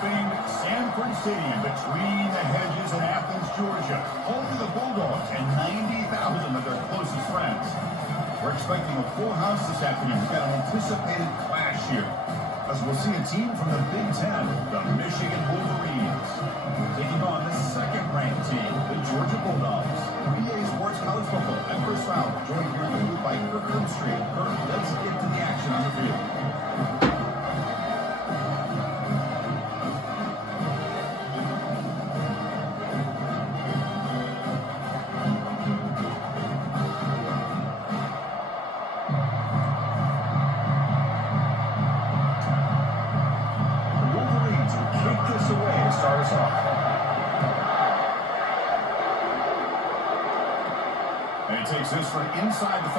famed Sanford Stadium between the hedges in Athens, Georgia, home to the Bulldogs and 90,000 of their closest friends. We're expecting a full house this afternoon. We've got an anticipated clash here, as we'll see a team from the Big Ten, the Michigan Wolverines, taking on the second-ranked team, the Georgia Bulldogs. EA Sports College Football. I'm Chris Fowler, joined here in the booth by Kirk Herbstreit. Kirk, let's get to the action on the field. Takes this from inside the 5.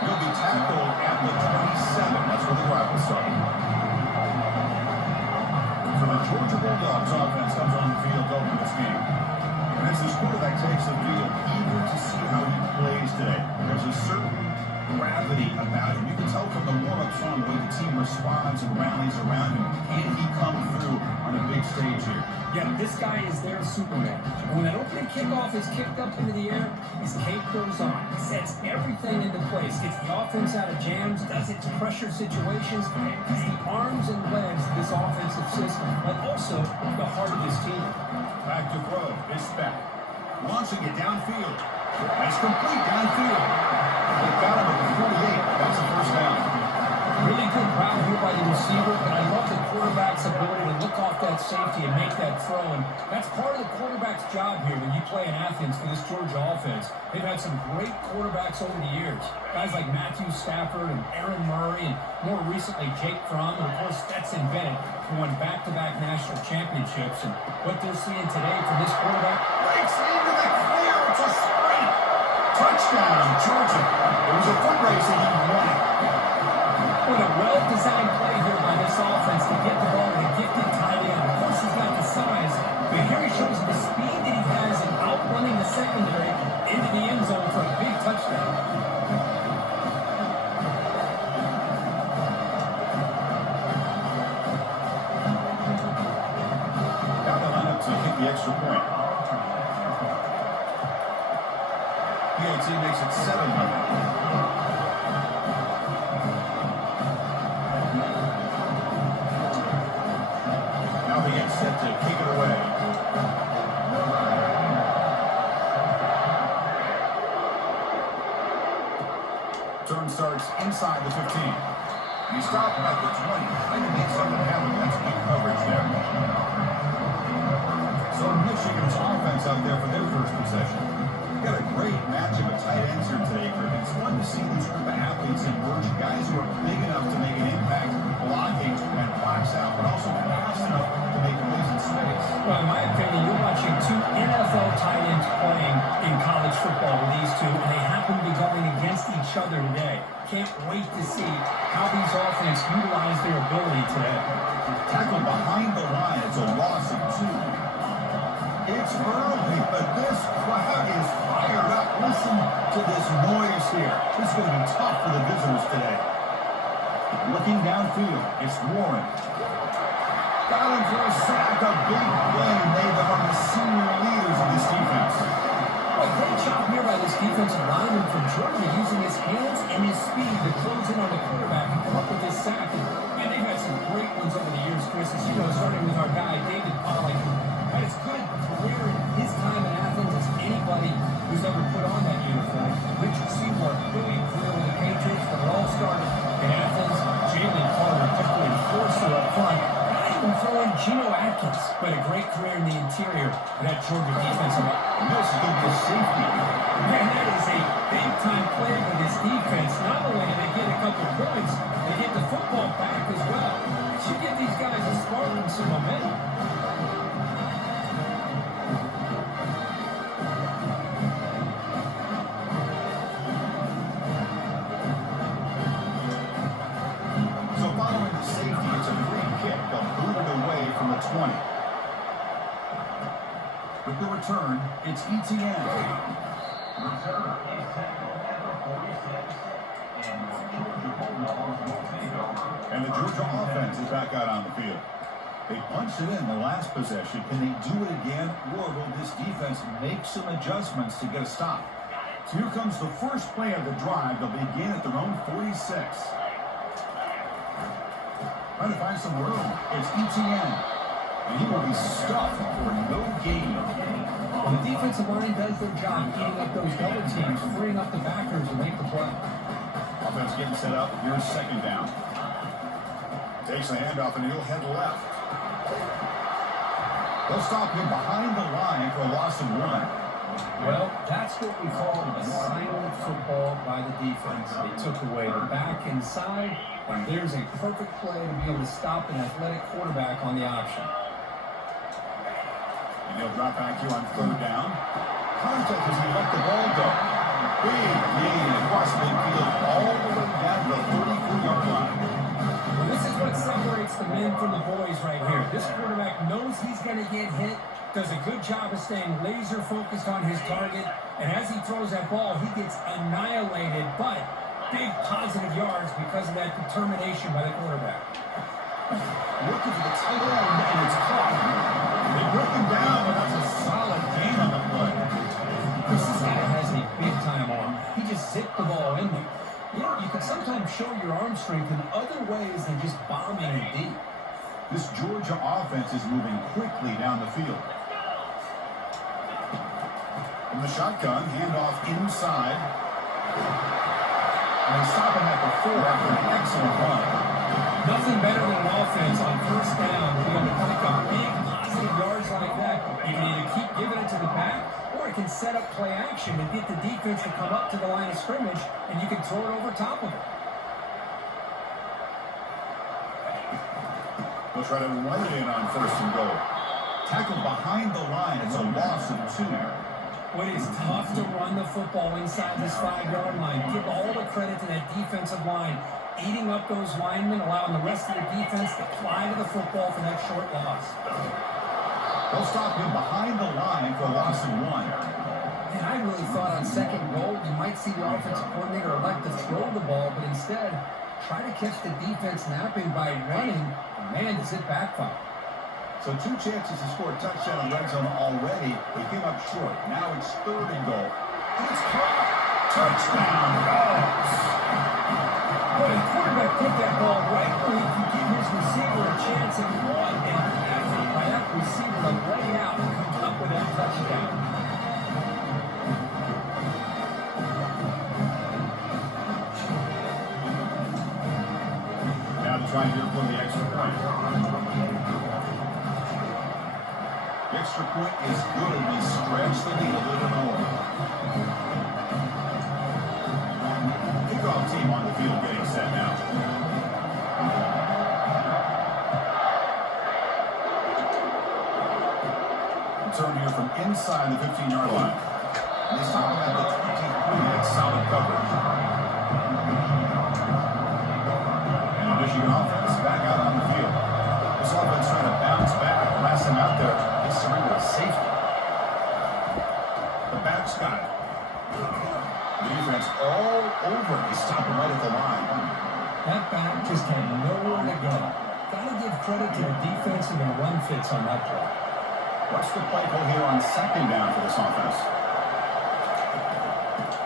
He'll be tackled at the 27. That's where the drive will start. So the Georgia Bulldogs offense comes on the field to open this game. And as this quarterback takes the field, eager to see how he plays today. There's a certain gravity about him. You can tell from the warm-up song the way the team responds and rallies around him. Can he come through on a big stage here? Yeah, this guy is their Superman. When that opening kickoff is kicked up into the air, his cape goes on. He sets everything into place. Gets the offense out of jams, does it to pressure situations. He's the arms and legs of this offensive system, but also the heart of this team. Back to throw. This back. Launching it downfield. It's complete downfield. They got him at the 48. That's the first down. Really good route here by the receiver, but I love the quarterback's ability to look off that safety and make that throw. And that's part of the quarterback's job here when you play in Athens for this Georgia offense. They've had some great quarterbacks over the years. Guys like Matthew Stafford and Aaron Murray, and more recently Jake Fromm, and of course Stetson Bennett, who won back-to-back national championships. And what they're seeing today from this quarterback, breaks into the clear. It's a sprint. Touchdown, Georgia. It was a foot race and he won it. What a well-designed play here by this offense to get the ball to a gifted tight end. Of course, he's got the size, but here he shows the speed that he has in outrunning the secondary into the end zone for a big touchdown. Got the lineup to kick the extra point. PAT makes it 7-0. Set to kick it away. Turn starts inside the 15. He stopped at the 20. Trying to make something happen. That's good coverage there. So Michigan's offense out there for their first possession. We've got a great match of a tight ends here today, Kirk. It's fun to see these group of athletes emerge, guys who are big enough to make an impact, blocking and box out, but also fast enough to make plays in space. Well, in my opinion, you're watching two NFL tight ends playing in college football with these two, and they happen to be going against each other today. Can't wait to see how these offenses utilize their ability today. Tackled behind the line. It's a loss of 2. It's early, but this crowd is fired up. Listen to this noise here. This is going to be tough for the visitors today. Looking downfield, it's Warren. Got him for a sack, a big play made among the senior leaders of this defense. A great job here by this defensive lineman from Georgia, using his hands and his speed to close in on the quarterback and come up with this sack. And they've had some great ones over the years, Chris. As you know, starting with our guy, David Pollack, who had as good a career in his time in Athens as anybody who's ever put on that uniform. Richard Seymour, brilliant career with the Patriots, but it all started in Athens. Jalen Carter, just an enforcer up front. And throw in Geno Atkins, but a great career in the interior of that Georgia defensive line. This is going to be a safety. Man, that is a big-time play for this defense. Not only do they get a couple points, they get the football back as well. It should give these guys a spark and some momentum. So following the safety, it's a free kick. They'll boot it away from the 20. With the return, it's ETN. And the Georgia offense is back out on the field. They punched it in the last possession. Can they do it again, or will this defense make some adjustments to get a stop? So here comes the first play of the drive. They'll begin at their own 46. Trying to find some room. It's ETN. And he will be stuffed for no gain. Well, the defensive line does their job eating up those double teams, freeing up the backers to make the play. Offense getting set up. Here's second down. Takes the handoff and he'll head left. They'll stop him behind the line for a loss of 1. Well, that's what we call assignment football by the defense. They took away the back inside, and there's a perfect play to be able to stop an athletic quarterback on the option. And he'll drop back here on third down. Contact as he let the ball go. Big gain across midfield all the way down to the 34-yard line. Well, this is what separates the men from the boys right here. This quarterback knows he's going to get hit, does a good job of staying laser focused on his target, and as he throws that ball, he gets annihilated, but big positive yards because of that determination by the quarterback. Looking for the tight end, and it's caught. They broke him down, but that's a solid gain on the play. This guy has a big-time arm. He just zipped the ball in there. You know, you can sometimes show your arm strength in other ways than just bombing it deep. This Georgia offense is moving quickly down the field. From the shotgun, handoff inside. And they stop him at the 4 after an excellent run. Nothing better than an offense on first down to be able to pick up big positive yards like that. You can either keep giving it to the back, or it can set up play action and get the defense to come up to the line of scrimmage, and you can throw it over top of it. They'll try to run it in on first and goal. Tackled behind the line. It's a loss of 2. Well, it is tough to run the football inside this 5-yard line. Give all the credit to that defensive line, eating up those linemen, allowing the rest of the defense to fly to the football for that short loss. They'll stop him behind the line for a loss of 1. And I really thought on second goal, you might see the offensive coordinator elect to throw the ball, but instead, try to catch the defense napping by running. Man, does it backfire. So 2 chances to score a touchdown in the red zone already. They came up short. Now it's third and goal. And it's caught. Touchdown, Dogs. Well, the quarterback picked that ball right where he could give his receiver a chance, and what an effort by that receiver to lay out and come up with that touchdown. Now to try here for the extra point. The extra point is good. They stretch the lead a little more. Kickoff team on the field getting set now. Return here from inside the 15-yard line. They stop him at the 23. That's solid coverage. And the Michigan offense back out on the field. This offense trying to bounce back. Last time out there, they surrendered a safety. The back's got it. The defense all over. They stop him right at the line. That back just had nowhere to go. Got to give credit to the defensive and run fits on that play. What's the play call here on second down for this offense?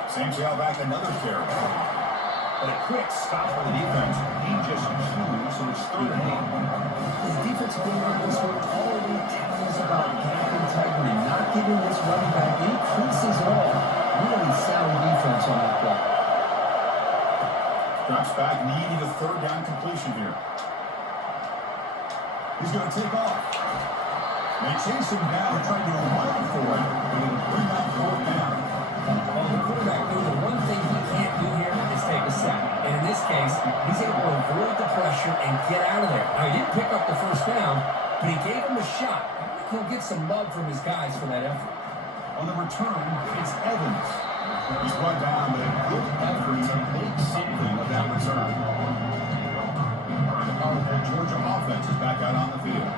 Same tailback, another carry. But a quick stop for the defense. He just chewed, so it's third and 8. The defensive player on this one already telling us about gap integrity, not giving this running back any creases at all. Really sound defense on that play. Drops back, needing a third down completion here. He's going to take off. They chase him down, trying to run for it, but he'll bring that fourth down. Well, the quarterback knew the one thing he can't do here is take a sack. And in this case, he's able to avoid the pressure and get out of there. Now, he didn't pick up the first down, but he gave him a shot. I think he'll get some love from his guys for that effort. On the return, it's Evans. He's run down, but a good effort to make something of that return. The powerful Georgia offense is back out on the field.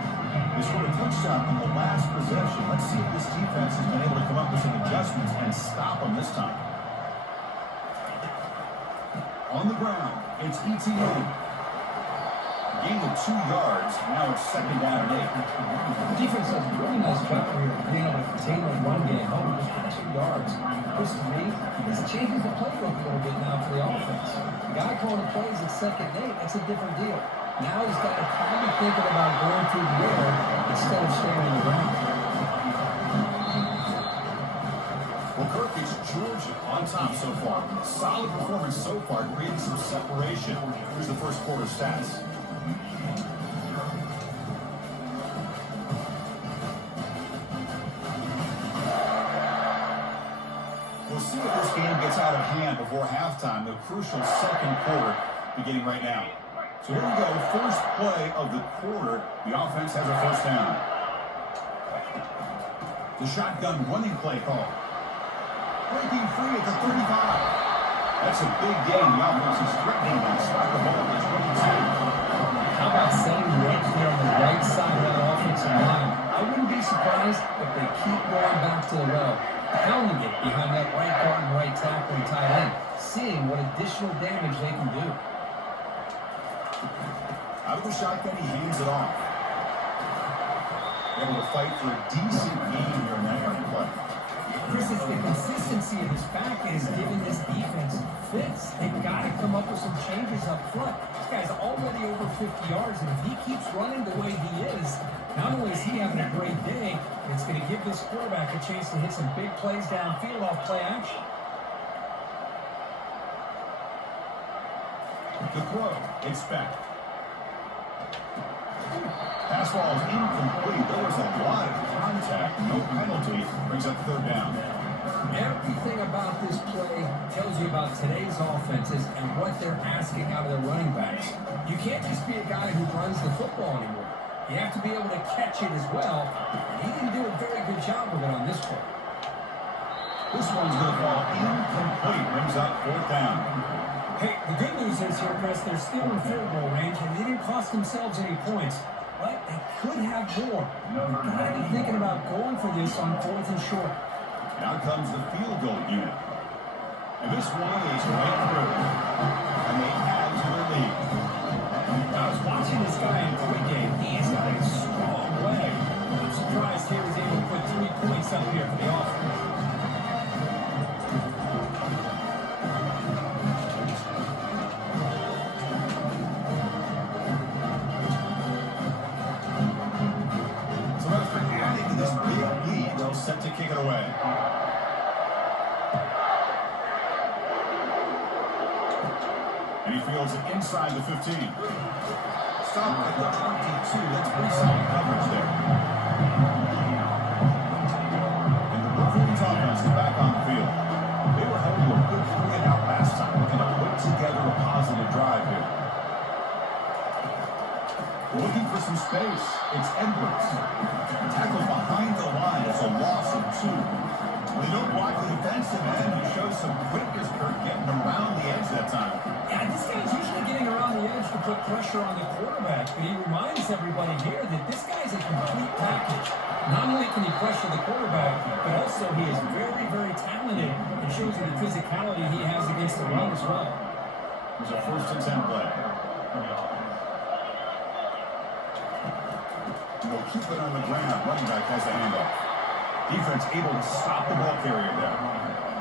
They scored a touchdown in the last possession. Let's see if this defense has been able to come up with some adjustments and stop them this time. On the ground, it's ETA. Gain of 2 yards. Now it's 2nd down and 8. The defense does a really nice job here of being able to contain the run game home just for 2 yards. This to me, this changes the playbook a little bit now for the offense. The guy calling the plays at 2nd and 8, that's a different deal. Now he's got to kind of thinking about going through the air instead of staying on the ground. Well, Kirk, it's Georgia on top so far. Solid performance so far, creating some separation. Here's the first quarter stats. We'll see if this game gets out of hand before halftime, the crucial second quarter beginning right now. So here we go, first play of the quarter. The offense has a first down. The shotgun running play call. Breaking free at the 35. That's a big gain. The offense is threatening to stop the ball at 22. How about setting the edge there on the right side of that offensive line? I wouldn't be surprised if they keep going back to the well, pounding it behind that right guard and right tackle and tight end, seeing what additional damage they can do. Out of the shotgun, he hands it off. Able to fight for a decent gain here in that area of play. Chris, it's the consistency of his back that is giving this defense fits. They've got to come up with some changes up front. This guy's already over 50 yards, and if he keeps running the way he is, not only is he having a great day, it's going to give this quarterback a chance to hit some big plays downfield off play action. The throw, it's back. Pass ball is incomplete. There was a lot of contact. No penalty. Brings up 3rd down. Everything about this play tells you about today's offenses and what they're asking out of their running backs. You can't just be a guy who runs the football anymore. You have to be able to catch it as well. And he didn't do a very good job of it on this play. This one's going to fall incomplete. Brings up 4th down. Hey, the good news is here, Chris, they're still in field goal range, and they didn't cost themselves any points. But they could have more. You've got to be thinking about going for this on 4th and short. Now comes the field goal unit. And this one is right through. And they add to their lead. I was watching this guy in pregame. He's got a strong leg. I'm surprised he was able to put 3 points up here for the offense. Set to kick it away. And he fields it inside the 15. Stop at the 22. That's pretty solid coverage there. And the Wolverines offense is back on the field. They were held to a good 3-and-out last time, looking to put together a positive drive here. Looking for some space. It's Edwards. Tackled behind the line. It's a loss of 2. They don't block the defensive end. He shows some quickness for getting around the edge that time. Yeah, this guy's usually getting around the edge to put pressure on the quarterback, but he reminds everybody here that this guy's a complete package. Not only can he pressure the quarterback, but also he is very, very talented and shows you the physicality he has against the run as well. There's a 1st and 10 play. We'll keep it on the ground. Running back has a handoff. Defense able to stop the ball carrier there.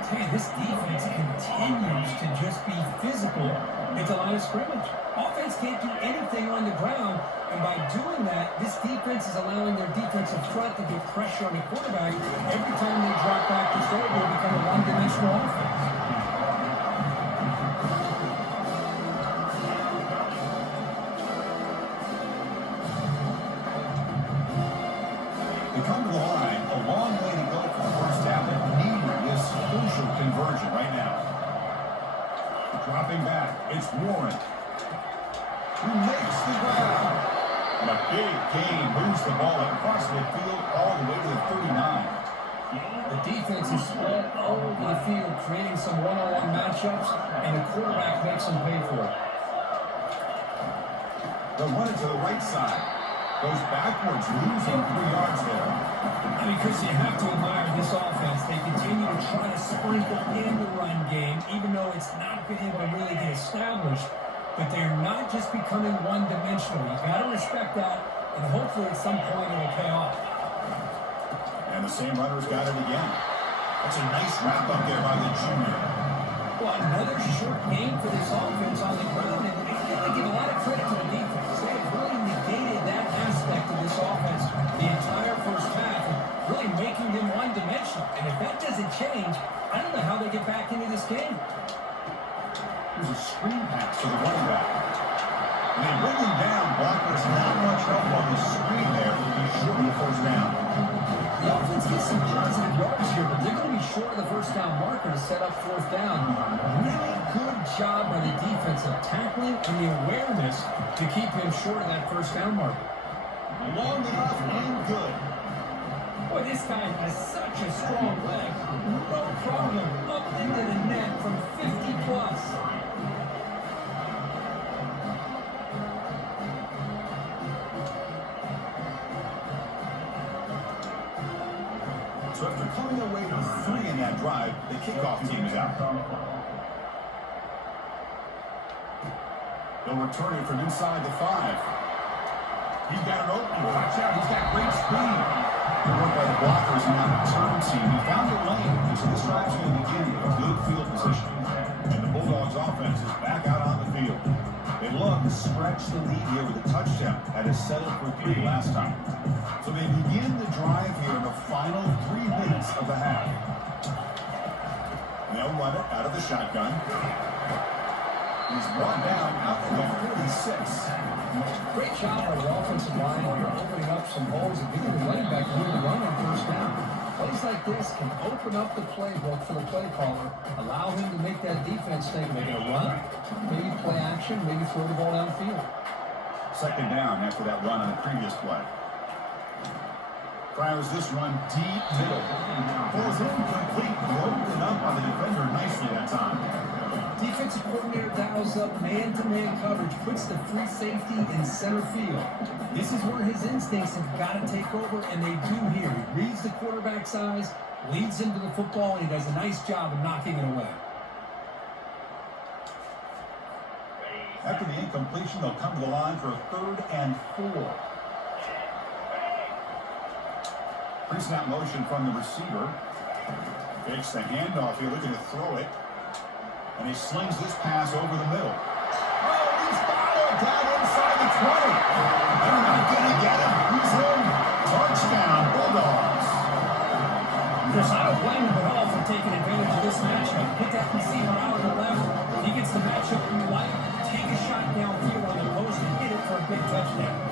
Hey, this defense continues to just be physical at the line of scrimmage. Offense can't do anything on the ground, and by doing that, this defense is allowing their defensive front to get pressure on the quarterback. Every time they drop back to throw, they become a one-dimensional offense. Come to the line, a long way to go for the first down. They need this crucial conversion right now. Dropping back, it's Warren, who makes the grab. And a big gain moves the ball across the field all the way to the 39. The defense is spread all over the field, creating some one-on-one matchups, and the quarterback makes them pay for it. They'll run it to the right side. Goes backwards, losing 3 yards there. I mean, Chris, you have to admire this offense. They continue to try to sprinkle in the run game, even though it's not been able to really get established. But they're not just becoming one-dimensional. You've got to respect that, and hopefully at some point it will pay off. And the same runner's got it again. That's a nice wrap up there by the junior. Well, another short game for this offense on the ground, and I give a lot of credit to the defense. They have really negated that aspect of this offense the entire first half, and really making them one-dimensional. And if that doesn't change, I don't know how they get back into this game. Here's a screen pass to the running back. And they bring him down. Blockers not much help on the screen there. It'll be short of the first down. The offense gets some positive yards here, but they're going to be short of the first down marker to set up fourth down. Really good job by the defense of tackling and the awareness to keep him short of that first down marker. Long enough and good. Boy, this guy has such a strong leg. No problem up into the net from 50 plus. So after coming away with 3 in that drive, the kickoff team is out. They'll return it from inside the 5. He's got an opening. Watch out. He's got great speed. Good work by the blockers and that return team. He found the lane. So this drive's going to begin with good field position. And the Bulldogs offense is back out on the field. They love to stretch the lead here with a touchdown that is settled for 3 last time. So they begin the drive here in the final 3 minutes of the half. They'll run it out of the shotgun. He's brought down out to the 46. Great job by the offensive line here, opening up some holes and giving the running back room to run on first down. Plays like this can open up the playbook for the play caller, allow him to make that defense think they're going to run, maybe play action, maybe throw the ball downfield. Second down after that run on the previous play. Fires this run deep middle. Pulls in complete, broken up on the defender nicely that time. Defensive coordinator dials up man-to-man coverage, puts the free safety in center field. This is where his instincts have got to take over, and they do here. He reads the quarterback's eyes, leads him to the football, and he does a nice job of knocking it away. After the incompletion, they'll come to the line for a 3rd and 4. Pre-snap motion from the receiver. Fakes the handoff here, looking to throw it. And he slings this pass over the middle. Oh, he's followed down inside the 20. They're not going to get him. He's in. Touchdown, Bulldogs. Chris, I don't blame him at all for taking advantage of this matchup. Hit that receiver out on the left. He gets the matchup you like. Take a shot downfield on the post and hit it for a big touchdown.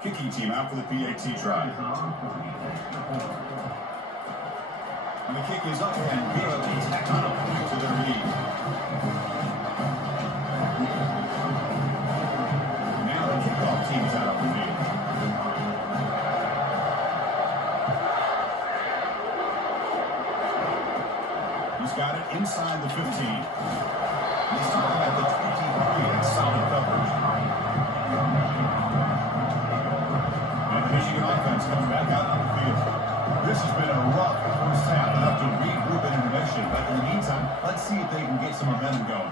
Kicking team out for the PAT try. And the kick is up and good. Tack on a point to their lead. Now the kickoff team is out of the field. He's got it inside the 15. He's starting at the 23. That's solid coverage. Michigan offense comes back out on the field. This has been a rough first half. They'll have to regroup in intermission. But in the meantime, let's see if they can get some momentum going.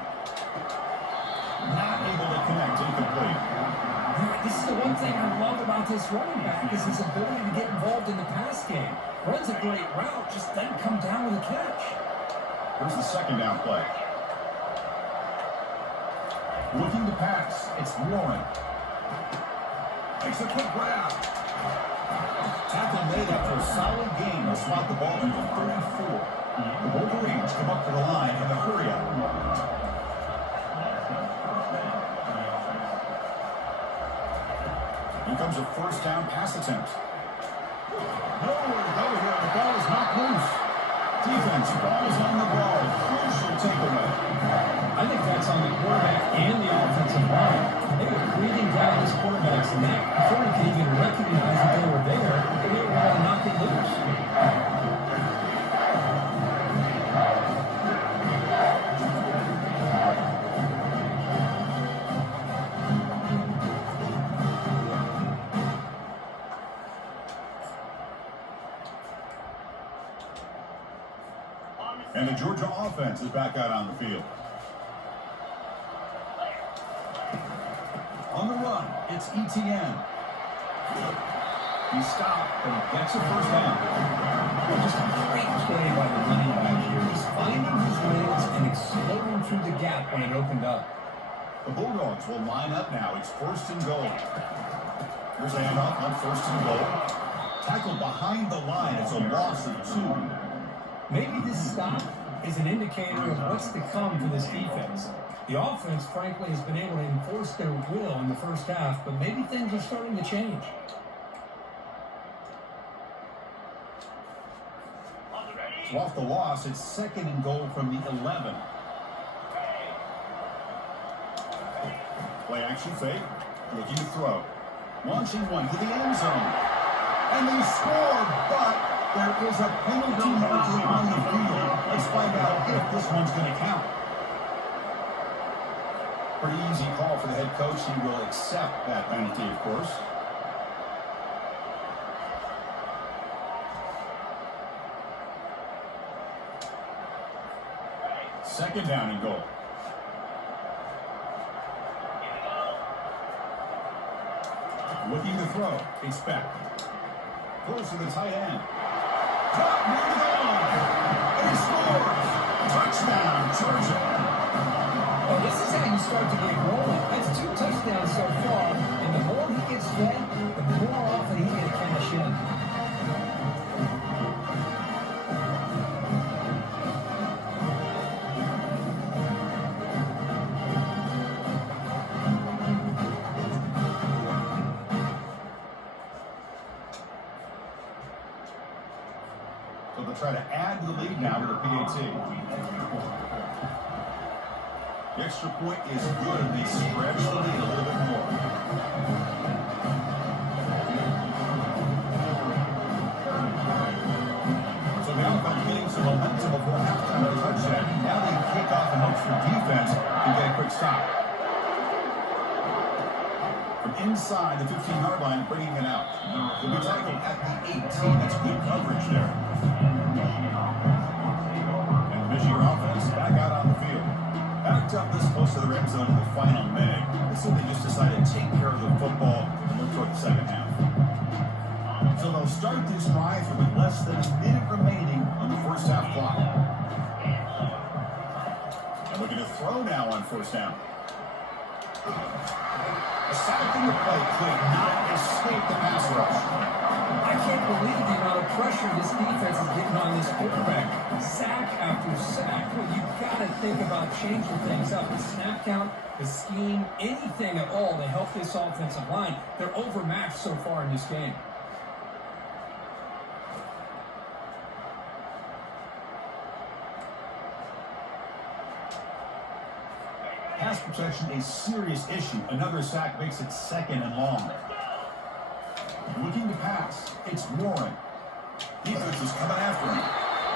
Not able to connect, incomplete. This is the one thing I love about this running back is his ability to get involved in the pass game. Runs a great route, just doesn't come down with a catch. Here's the second down play. Looking to pass. It's Warren. Makes a quick grab. Tackle made after a solid game to slot the ball into 34. The Wolverines come up to the line in a hurry up. Here comes a first down pass attempt. Nowhere to go here. The ball is knocked loose. Defense falls on the ball. Crucial takeaway. I think that's on the quarterback and the offensive line. They were breathing down this quarterback's neck before he could even recognize that they were there. They were going to knock it loose. And the Georgia offense is back out on the field. On the run, it's ETN. He stopped, but he gets a first down. Just a great play by the running back here. He's finding his lanes and exploding through the gap when it opened up. The Bulldogs will line up now. It's first and goal. Here's a handoff on first and goal. Tackled behind the line. It's a loss of 2. Maybe this stop is an indicator of what's to come for this defense. The offense, frankly, has been able to enforce their will in the first half, but maybe things are starting to change. So off the loss, it's second and goal from the 11. Play action fake. Looking to throw. Launching one to the end zone. And they scored, but there is a penalty marker on the field. Let's find out if this one's going to count. Pretty easy call for the head coach. He will accept that penalty, of course. Second down and goal. Looking to throw. It's back. Close to the tight end. Caught near the line. And he scores. Touchdown, Georgia. Well, this is how you start to get rolling. That's 2 touchdowns so far, and the more he gets fed, the more often he can cash in. So they'll try to add to the lead now with a PAT. The extra point is good. They stretch the lead a little bit more. So now they're getting some momentum before halftime with a touchdown. Now they kick off and hope for defense and get a quick stop. From inside the 15-yard line, bringing it out. They'll be tackled at the 18. That's good coverage there. And the Michigan offense back out on the field. Backed up this close to the red zone in the final minute. This is they just decided to take care of the football and look toward the second half. So they'll start this drive with less than a minute remaining on the first half clock. And looking to throw now on first down. A sack in the play could not escape the pass rush. I can't believe the amount of pressure this defense is getting on this quarterback. Sack after sack. Well, you've got to think about changing things up. The snap count, the scheme, anything at all to help this offensive line. They're overmatched so far in this game. Pass protection a serious issue. Another sack makes it second and long. Looking to pass. It's Warren. Defense is coming after him.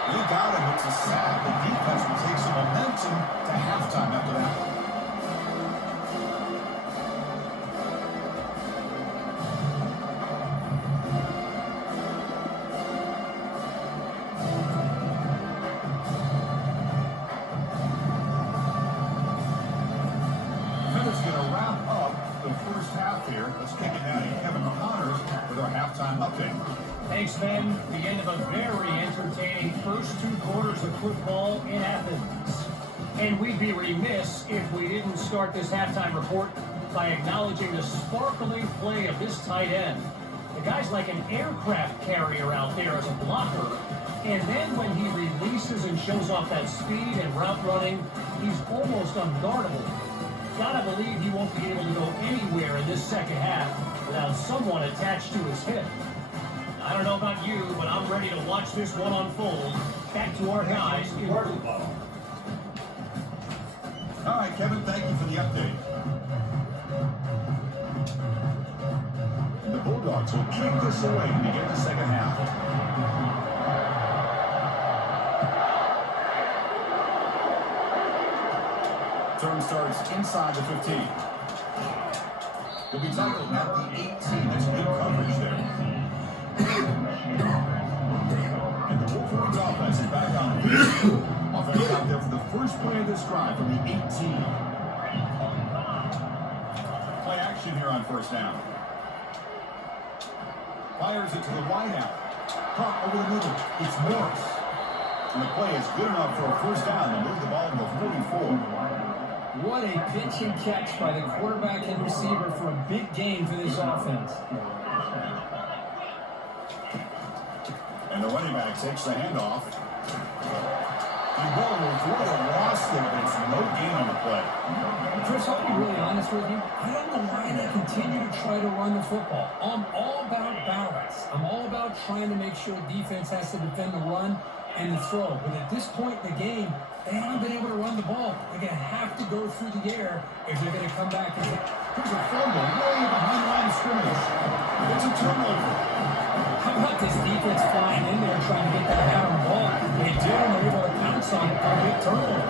They got him. It's a sack. The defense will take some momentum to halftime after that. Defender's going to wrap up the first half here. Let's kick it down to Kevin Connors with our halftime update. Thanks, Ben. The end of a very entertaining first 2 quarters of football in Athens. And we'd be remiss if we didn't start this halftime report by acknowledging the sparkling play of this tight end. The guy's like an aircraft carrier out there as a blocker. And then when he releases and shows off that speed and route running, he's almost unguardable. Gotta believe he won't be able to go anywhere in this second half without someone attached to his hip. I don't know about you, but I'm ready to watch this one unfold. Back to our guys in Bulldog. All right, Kevin, thank you for the update. And the Bulldogs will kick this away to begin the second half. Turn starts inside the 15. They'll be tackled at the 18. That's good coverage there. And the Wolverines offense is back on the field. On first play of this drive from the 18. Play action here on first down. Fires it to the wideout. Caught over the middle. It's Morris. And the play is good enough for a first down to move the ball to the 44. What a pitch and catch by the quarterback and receiver for a big gain for this offense. And the running back takes the handoff. The ball will throw a loss there, but it's no gain on the play. Chris, I'll be really honest with you. I don't know why they continue to try to run the football. I'm all about balance. I'm all about trying to make sure defense has to defend the run and the throw. But at this point in the game, they haven't been able to run the ball. They're going to have to go through the air if they're going to come back and hit. Here's a fumble way behind the line of scrimmage. It's a turnover. How about this defense flying in there trying to get that out on the ball? They do, and they're able to pounce on it for a big turnover.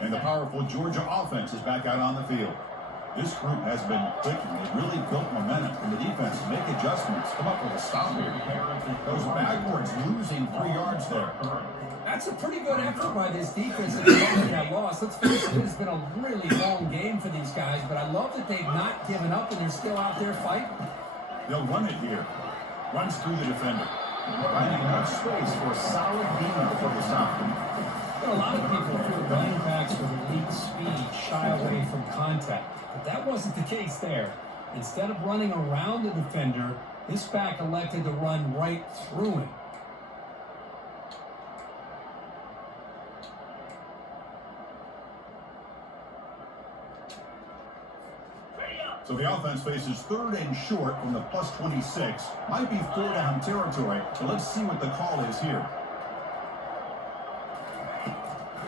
And the powerful Georgia offense is back out on the field. This group has been clicking. They've really built momentum in the defense. Make adjustments. Come up with a stop here. Goes backwards, losing 3 yards there. That's a pretty good effort by this defense if they got lost. Let's face it, it's been a really long game for these guys, but I love that they've not given up and they're still out there fighting. They'll run it here. Runs through the defender. Finding enough space for a solid gain before the stop. A lot of people feel running backs with elite speed shy away from contact, but that wasn't the case there. Instead of running around the defender, this back elected to run right through him. So the offense faces 3rd and short from the +26. Might be 4-down territory, but let's see what the call is here.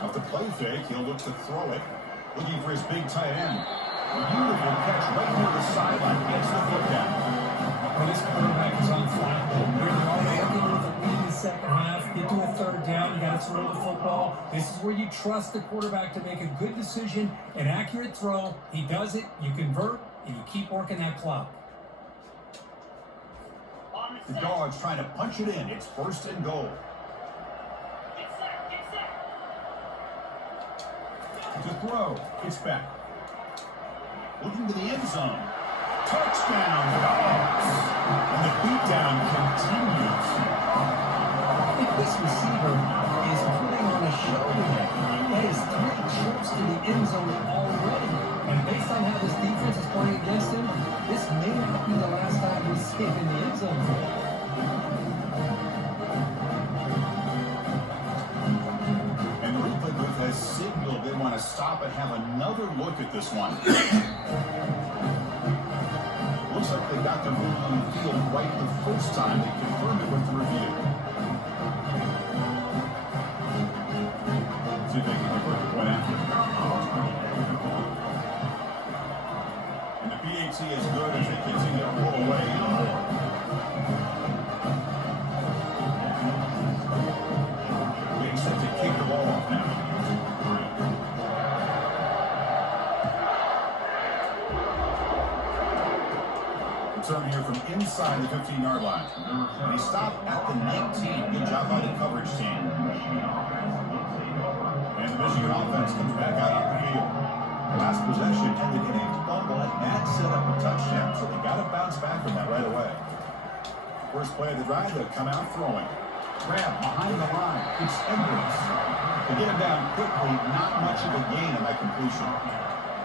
Off the play fake, he'll look to throw it. Looking for his big tight end. Beautiful catch right near the sideline. Gets the foot down. Well, this quarterback is on flat. We're already looking with the lead in the second half. Get to a 3rd down. You got to throw the football. This is where you trust the quarterback to make a good decision, an accurate throw. He does it. You convert, and you keep working that clock. The Dogs trying to punch it in. It's 1st and goal. To throw, it's back. Looking to the end zone. Touchdown, Dogs! And the beatdown continues. This receiver is putting on a show today. That is 3 trips to the end zone already. And based on how this defense is playing against him, this may not be the last time we see him in the end zone. Has signaled they want to stop and have another look at this one. Looks like they got the move on the field right the first time. They confirmed it with the review. See if they can convert the point after. And the PAT is good as they continue to pull away even more. Being set to kick the ball off now. Turn here from inside the 15-yard line. And he stopped at the 19. Good job by the coverage team. And the Michigan offense comes back out on the field. Last possession ended in a fumble, and that set up a touchdown, so they got to bounce back from that right away. First play of the drive, they'll come out throwing. Grab behind the line. It's Edwards. They get him down quickly, not much of a gain on that completion.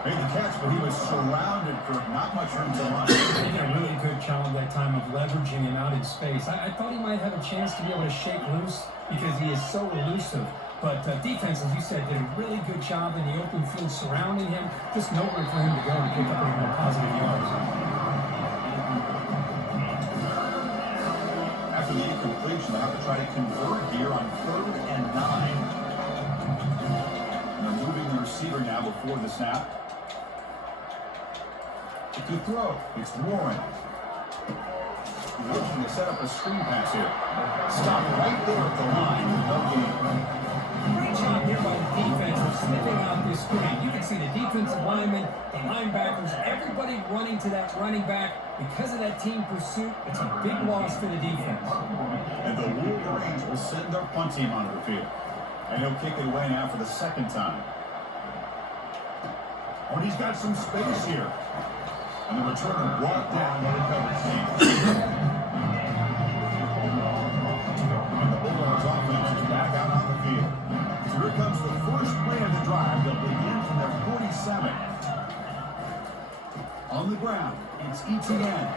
Made the catch, but he was surrounded for not much room to run. He did a really good job that time of leveraging him out in space. I thought he might have a chance to be able to shake loose because he is so elusive. But defense, as you said, did a really good job in the open field surrounding him. Just nowhere for him to go and pick up any more positive yards. After the incompletion, they'll have to try to convert here on 3rd and 9. And they're moving the receiver now before the snap. To throw, it's Warren. Looking to set up a screen pass here. Stop right there at the line with no gain. Great sniffing out this screen. You can see the defensive linemen, the linebackers, everybody running to that running back. Because of that team pursuit, it's a big loss for the defense. And the Wolverines will send their punt team onto the field. And he'll kick it away now for the second time. Oh, and he's got some space here. And the returner brought down the recovered team. And the Bulldogs offense is back out on the field. So here comes the first play of the drive. They'll begin from their 47. On the ground, it's ETN.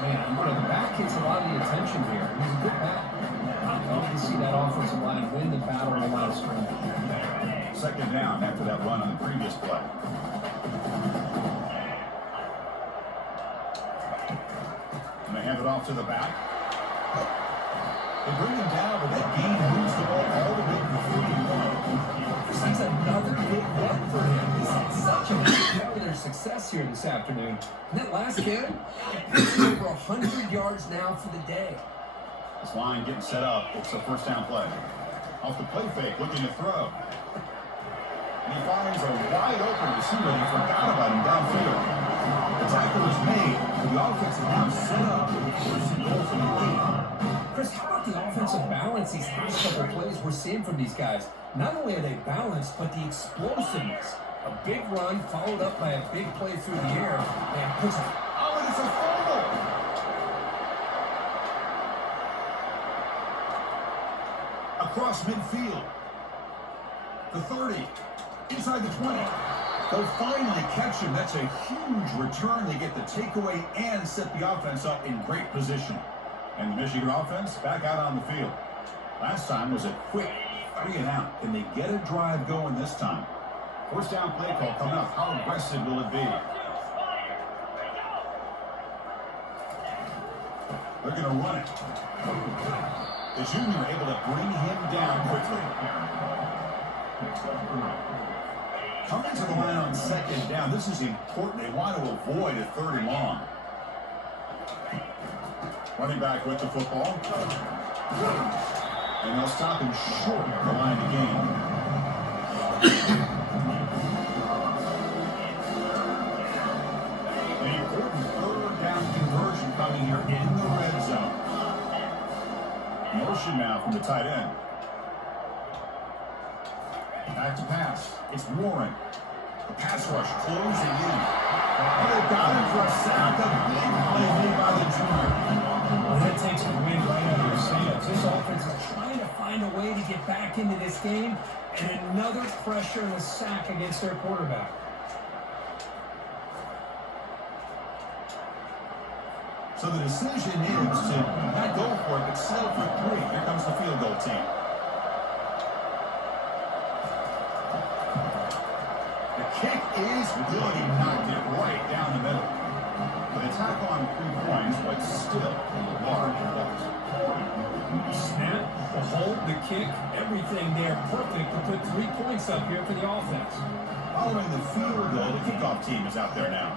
Man, the back gets a lot of the attention here. He's a good back. You can see that offensive line win the battle on the line of scrimmage. Second down after that run on the previous play. And they hand it off to the back. They bring him down, but that gain moves the ball all the way to 41. This is another big run for him. He's had such a big part of their success here this afternoon. And that last game, he's over 100 yards now for the day. This line getting set up. It's a first down play. Off the play fake, looking to throw. And he finds a wide open receiver, and he forgot about him downfield. The tackle is made. The offense is now set up with the first and goal for the lead. Chris, how about the offensive balance these last couple plays we're seeing from these guys? Not only are they balanced, but the explosiveness. A big run followed up by a big play through the air, and puts a... Oh, and it's a fumble! Across midfield. The 30. Inside the 20. They'll finally catch him. That's a huge return. They get the takeaway and set the offense up in great position. And the Michigan offense back out on the field. Last time was a quick 3 and out. Can they get a drive going this time? First down play call coming up. How aggressive will it be? They're going to run it. The junior able to bring him down quickly. Coming to the line on second down. This is important. They want to avoid a 3rd and long. Running back with the football. And they'll stop him short of the line of game. An important 3rd down conversion coming here in the red zone. Motion now from the tight end. Back to pass. It's Warren. The pass rush closing in. And they got him for a sack. A big play made by the junior. Well, that takes the wind right out of your sails. This offense is trying to find a way to get back into this game, and another pressure and a sack against their quarterback. So the decision is to not go for it, but settle for 3. Here comes the field goal team. The kick is good. He knocked it right down the middle. The attack on 3 points, but still a large loss. Snap, the hold, the kick, everything there perfect to put 3 points up here for the offense. Following the field goal, the kickoff team is out there now.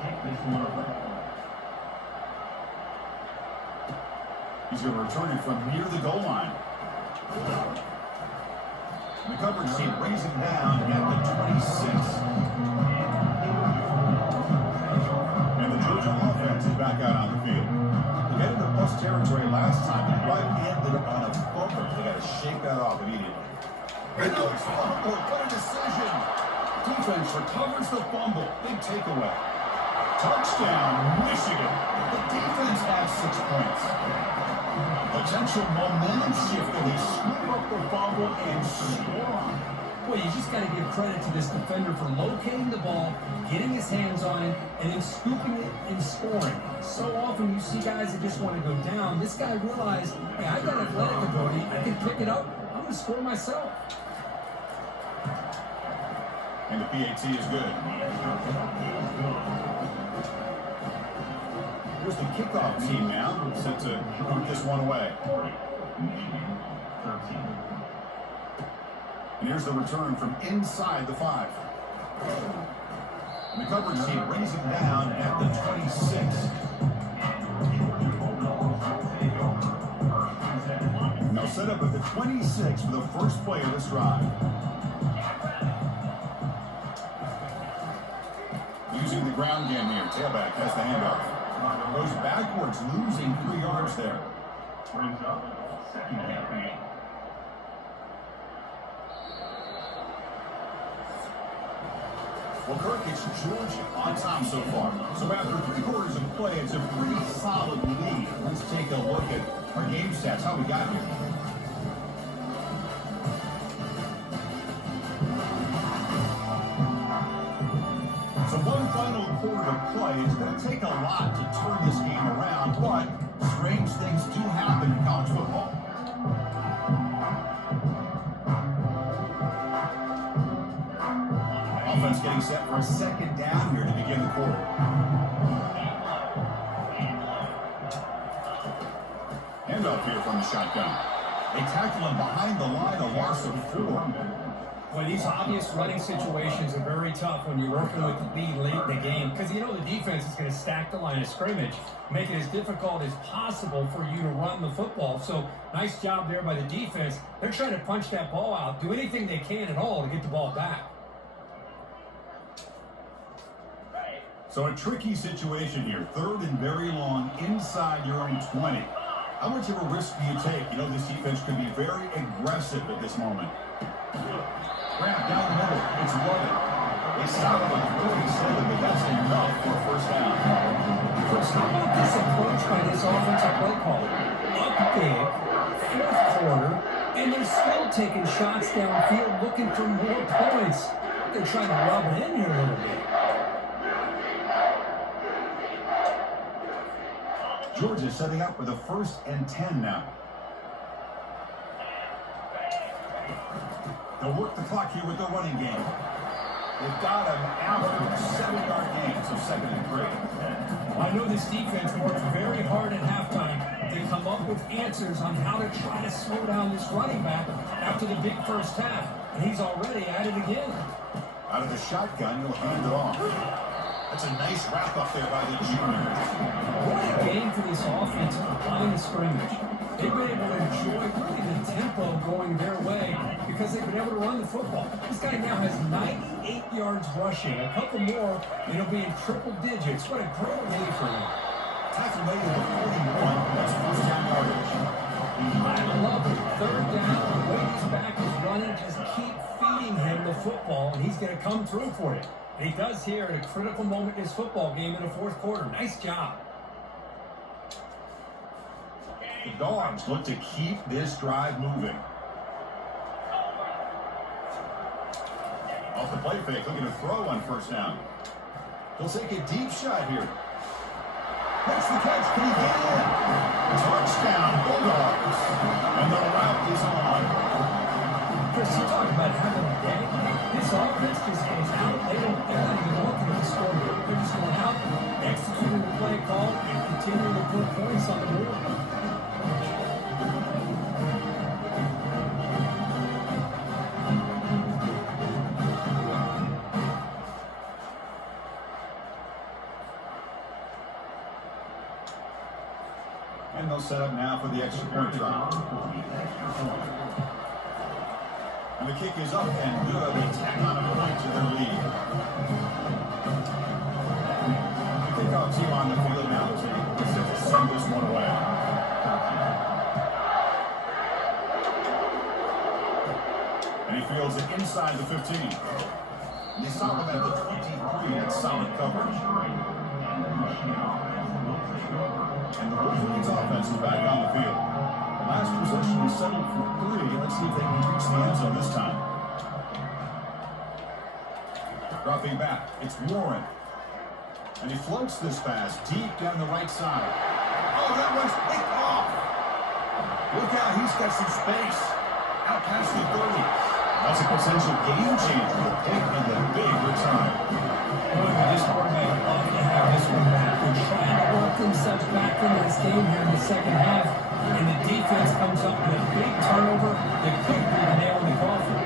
He's going to return it from near the goal line. The coverage team brings him down at the 26. And the Georgia offense is back out on the field. They got into plus territory last time, and right ended up on a bumper. They got to shake that off immediately. And now it's fumble. What a decision. Defense recovers the fumble. Big takeaway. Touchdown, Michigan. The defense has 6 points. Potential momentum shift, and they scoop up the fumble and score on it. Well, you just got to give credit to this defender for locating the ball, getting his hands on it, and then scooping it and scoring. So often you see guys that just want to go down. This guy realized, hey, I got athletic ability. I can pick it up. I'm going to score myself. And the PAT is good. Here's the kickoff team now, set to put this one away. And here's the return from inside the 5. And the coverage team brings him down at the 26. And they'll set up at the 26 for the first play of this drive. ground game here. Tailback has the handoff. Goes backwards, losing 3 yards there. Brings up second half. Well, Kirk, it's Georgia on top so far. So after 3 quarters of play, it's a pretty solid lead. Let's take a look at our game stats, how we got here. So one final quarter of play. It's going to take a lot to turn this game around, but strange things do happen in college football. Offense getting set for a second down here to begin the quarter. Handoff here from the shotgun. They tackle him behind the line, a loss of 4. Well, these obvious running situations are very tough when you're working with the lead late in the game because you know the defense is going to stack the line of scrimmage, make it as difficult as possible for you to run the football. So nice job there by the defense. They're trying to punch that ball out, do anything they can at all to get the ball back. So a tricky situation here. 3rd and very long inside your own 20. How much of a risk do you take? You know, this defense could be very aggressive at this moment. Grab down the middle. It's running. They stop with 37, but that's enough for a first down. Chris, how about this approach by this offensive play caller? Up big, 4th quarter, and they're still taking shots downfield looking for more points. They're trying to rub it in here a little bit. Georgia setting up with a 1st and 10 now. They'll work the clock here with their running game. They've got him after a 7-yard gain, so 2nd and 3. I know this defense worked very hard at halftime to come up with answers on how to try to slow down this running back after the big first half, and he's already at it again. Out of the shotgun, he'll hand it off. That's a nice wrap up there by the junior. What a game for this offense at the line of scrimmage. They've been able to enjoy really the tempo going their way because they've been able to run the football. This guy now has 98 yards rushing. A couple more, and he'll be in triple digits. What a great day for him. Tackle made at the 41. That's 1st down yardage. I love it. 3rd down. The way his back is running, just keep feeding him the football, and he's going to come through for you. And he does here at a critical moment in his football game in the 4th quarter. Nice job. The Dogs look to keep this drive moving. Off the play fake, looking to throw on 1st down. He'll take a deep shot here. Makes the catch. Can he get in? Touchdown, Bulldogs. And the route is on. Chris, you talk about having a day. This offense just goes out. They're not even looking at the scoreboard. They're just going out, executing the play call, and continuing to put points on the board. And they'll set up now for the extra point try. And the kick is up and good. They tack on a point to their lead. The kickoff team on the field now to send this one away. And he fields it inside the 15. And they stop him at the 23. That's solid coverage. And the Wolverines offense is back on the field. The last possession is settled for 3. Let's see if they can reach the end zone this time. Dropping back, it's Warren. And he floats this pass deep down the right side. Oh, that one's picked off. Look out, he's got some space. Out past the 30. That's a potential game changer. The pick and the big return. This quarterback ought to have this one back. They're trying to work themselves back into this game here in the 2nd half, and the defense comes up with a big turnover that could be the nail in the coffin.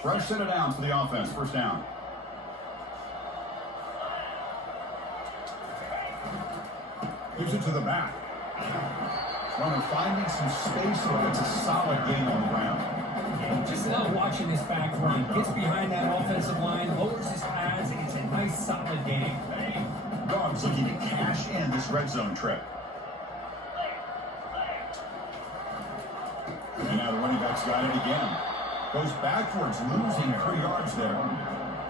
Fresh set it down for the offense. 1st down. Gives it to the back. Runner finding some space, but it's a solid gain on the ground. Just love watching this back run. Gets behind that offensive line, lowers his pads, and it's a nice solid game. Dogs looking to cash in this red zone trip. And now the running back's got it again. Goes backwards, losing 3 yards there.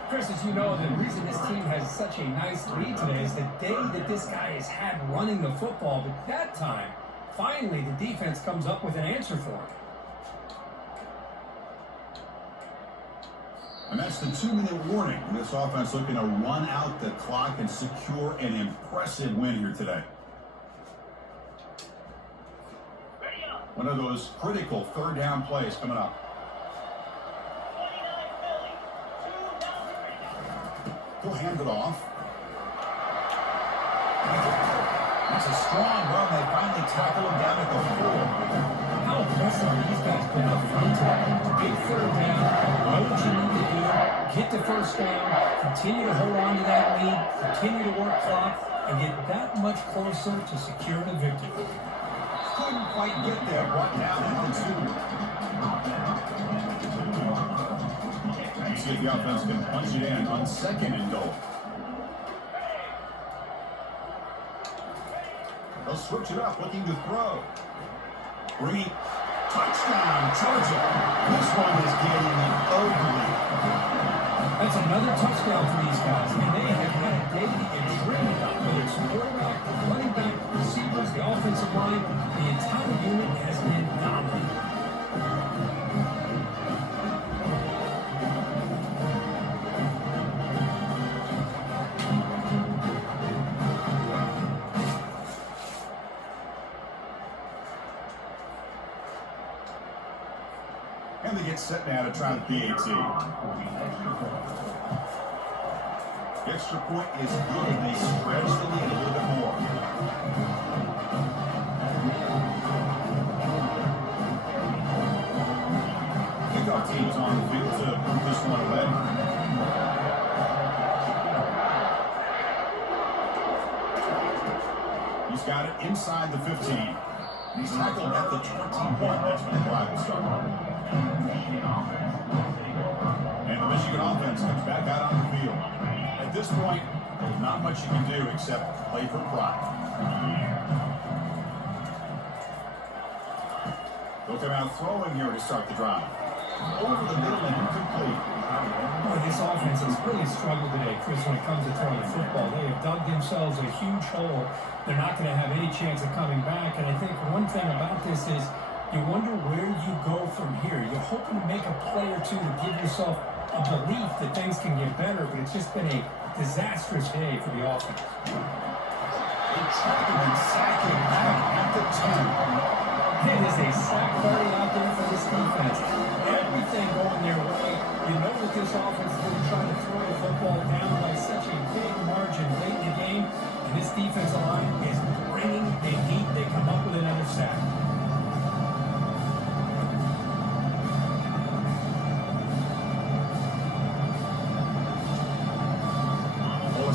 Chris, as you know, the reason this team has such a nice lead today is the day that this guy has had running the football. But that time, finally, the defense comes up with an answer for him. And that's the 2-minute warning. This offense looking to run out the clock and secure an impressive win here today. One of those critical third down plays coming up. He'll hand it off. That's a strong run. They finally tackle him down at the 4. How impressive are these guys been up front today? Big third down, know what you need to do, get the first down, continue to hold on to that lead, continue to work clock, and get that much closer to secure the victory. Couldn't quite get there. Brought down at the 2. See if the offense can punch it in on 2nd and goal. They'll switch it up, looking to throw. Green, touchdown, Georgia. This one is getting ugly. That's another touchdown for these guys, and they have had a day to get dreamed about. Whether it's quarterback, running back, receivers, the offensive line, the entire unit has been dominant. And they get set now to try the PAT. The extra point is good. They stretch the lead a little bit more. Kickoff team's on the field to put this one away. He's got it inside the 15. He's tackled at the 21. That's when the clock will start. And the Michigan offense comes back out on the field. At this point, there's not much you can do except play for pride. They'll come out throwing here to start the drive. Over the middle and incomplete. Boy, this offense has really struggled today, Chris, when it comes to throwing the football. They have dug themselves a huge hole. They're not going to have any chance of coming back. And I think one thing about this is you wonder where you go from here. You're hoping to make a play or two to give yourself a belief that things can get better, but it's just been a disastrous day for the offense. They track him and sack him back at the 10. It is a sack party out there for this defense. Everything going their way. You know that this offense is going to try to throw the football down by such a big margin late in the game, and this defensive line is bringing the heat. They come up with another sack.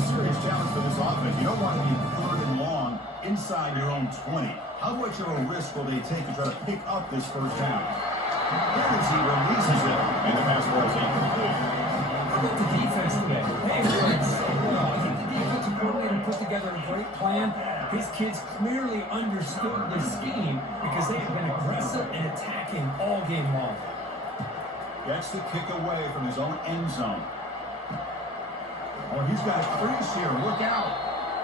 Serious challenge for this offense. You don't want to be 3rd and long inside your own 20. How much of a risk will they take to try to pick up this first down? Here as he releases it, and the pass ball is incomplete. How about the defense today? They worked so well. I think the defensive coordinator put together a great plan. His kids clearly understood the scheme because they have been aggressive and attacking all game long. Gets the kick away from his own end zone. Oh, he's got a crease here. Look out.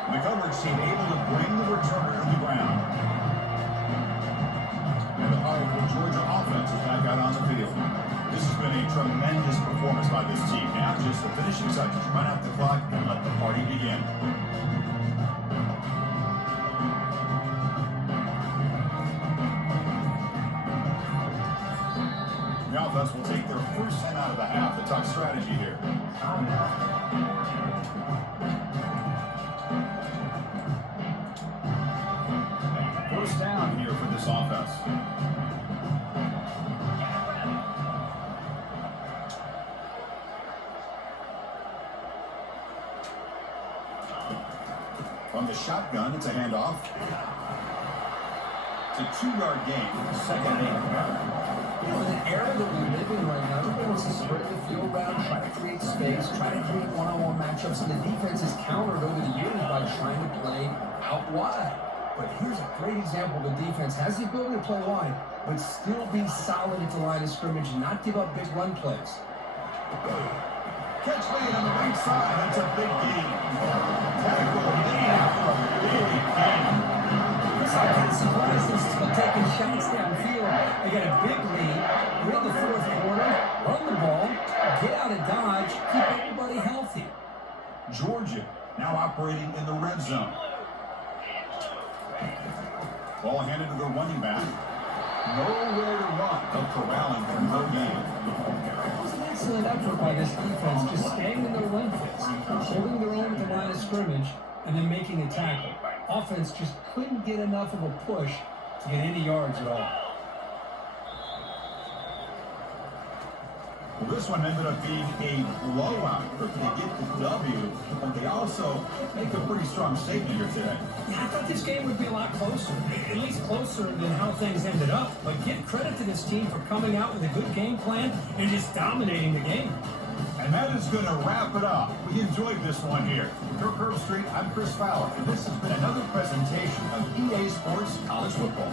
The coverage team able to bring the returner to the ground. And the powerful Georgia offense is back out on the field. This has been a tremendous performance by this team. Now just the finishing touches, run out the clock, and let the party begin. The offense will take their first time out of the half. The tough strategy here. First down here for this offense. From from the shotgun. It's a handoff. It's a 2-yard gain. Second and 8. You know, in the era that we live in right now, everybody wants to spread the field around, try to create space, try to create one-on-one matchups, and the defense has countered over the years by trying to play out wide. But here's a great example of a defense has the ability to play wide, but still be solid at the line of scrimmage and not give up big run plays. Catch lead on the right side. That's a big gain. Tackle lead after a big gain. This offensive line is still taking shots downfield. They got a big lead. We're in the fourth quarter. Run the ball. Get out of Dodge. Keep everybody healthy. Georgia now operating in the red zone. Ball handed to the running back. Nowhere to run. They're corralling for no gain. It was an excellent effort by this defense, just staying in their run fits, holding their own at the line of scrimmage, and then making a tackle. Offense just couldn't get enough of a push to get any yards at all. Well, this one ended up being a blowout. They get the W, but they also make a pretty strong statement here today. Yeah, I thought this game would be a lot closer, at least closer than how things ended up. But give credit to this team for coming out with a good game plan and just dominating the game. And that is going to wrap it up. We enjoyed this one here. For Curve Street, I'm Chris Fowler, and this has been another presentation of EA Sports College Football.